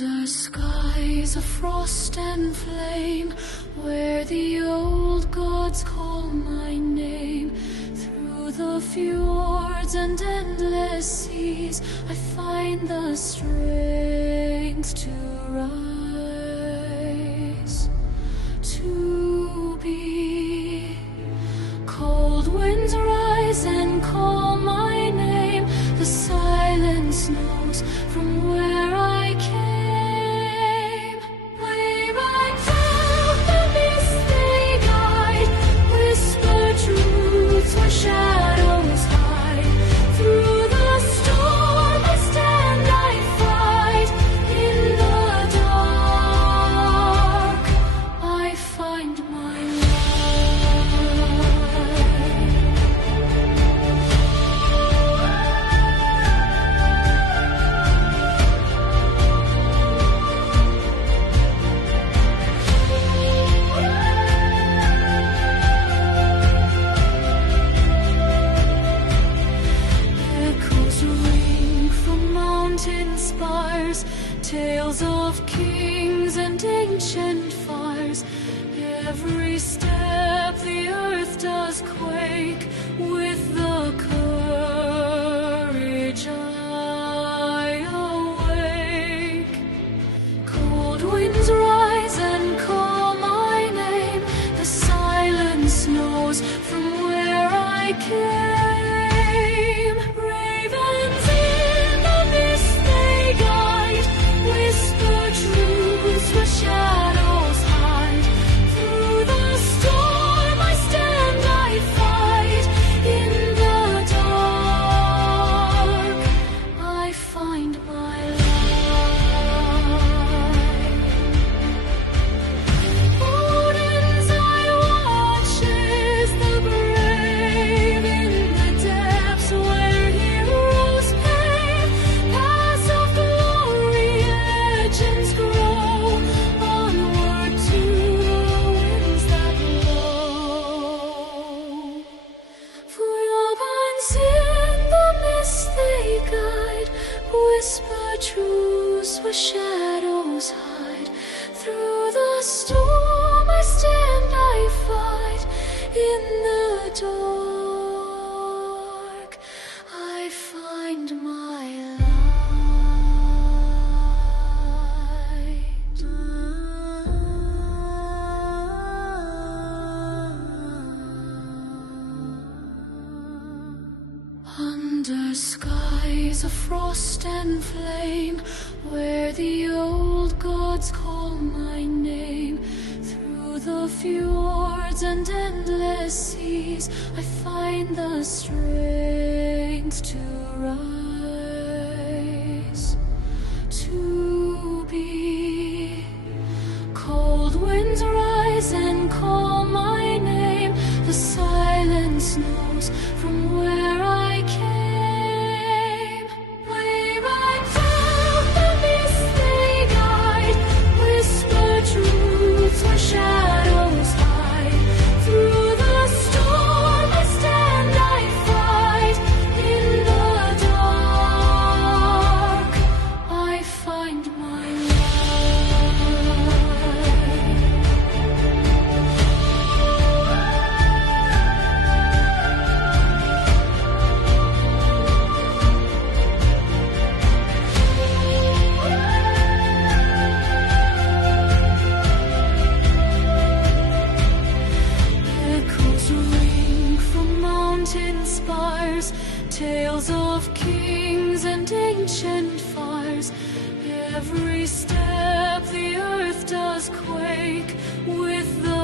Under skies of frost and flame, where the old gods call my name, through the fjords and endless seas, I find the strength to rise, to be. Cold winds rise and call my name, the silence knows from where I came. Wave I down the mist they guide, whisper truths where shadows hide. Through the storm I stand, I fight. In the dark I find my echoes ring from mountain spires, tales of kings and ancient fires. Every step the earth does quake with the courage I awake. Cold winds rise and call my name, the silence knows from where I came. Ravens in the mist they guide, whisper truths where shadows hide. Through the storm I stand, I fight. In the dark I find my light. Odin's eye watches the brave in the depths where heroes pave. Paths of glory, legends grow, onward to the winds that blow. For Albans in the mist they guide, whisper truths where shadows hide. Through the storm I stand, I fight. In the dark I find my light. Under skies of frost and flame, where the old gods call my name, through the fjords and endless seas, I find the strength to rise, to be. Cold winds rise and call my name, the silence knows from where I came. Wave I down the mist they guide, whisper truths where shadows hide. Through the storm I stand, I fight. In the dark I find my echoes ring from mountain spires, tales of kings and ancient fires. Every step the earth does quake with the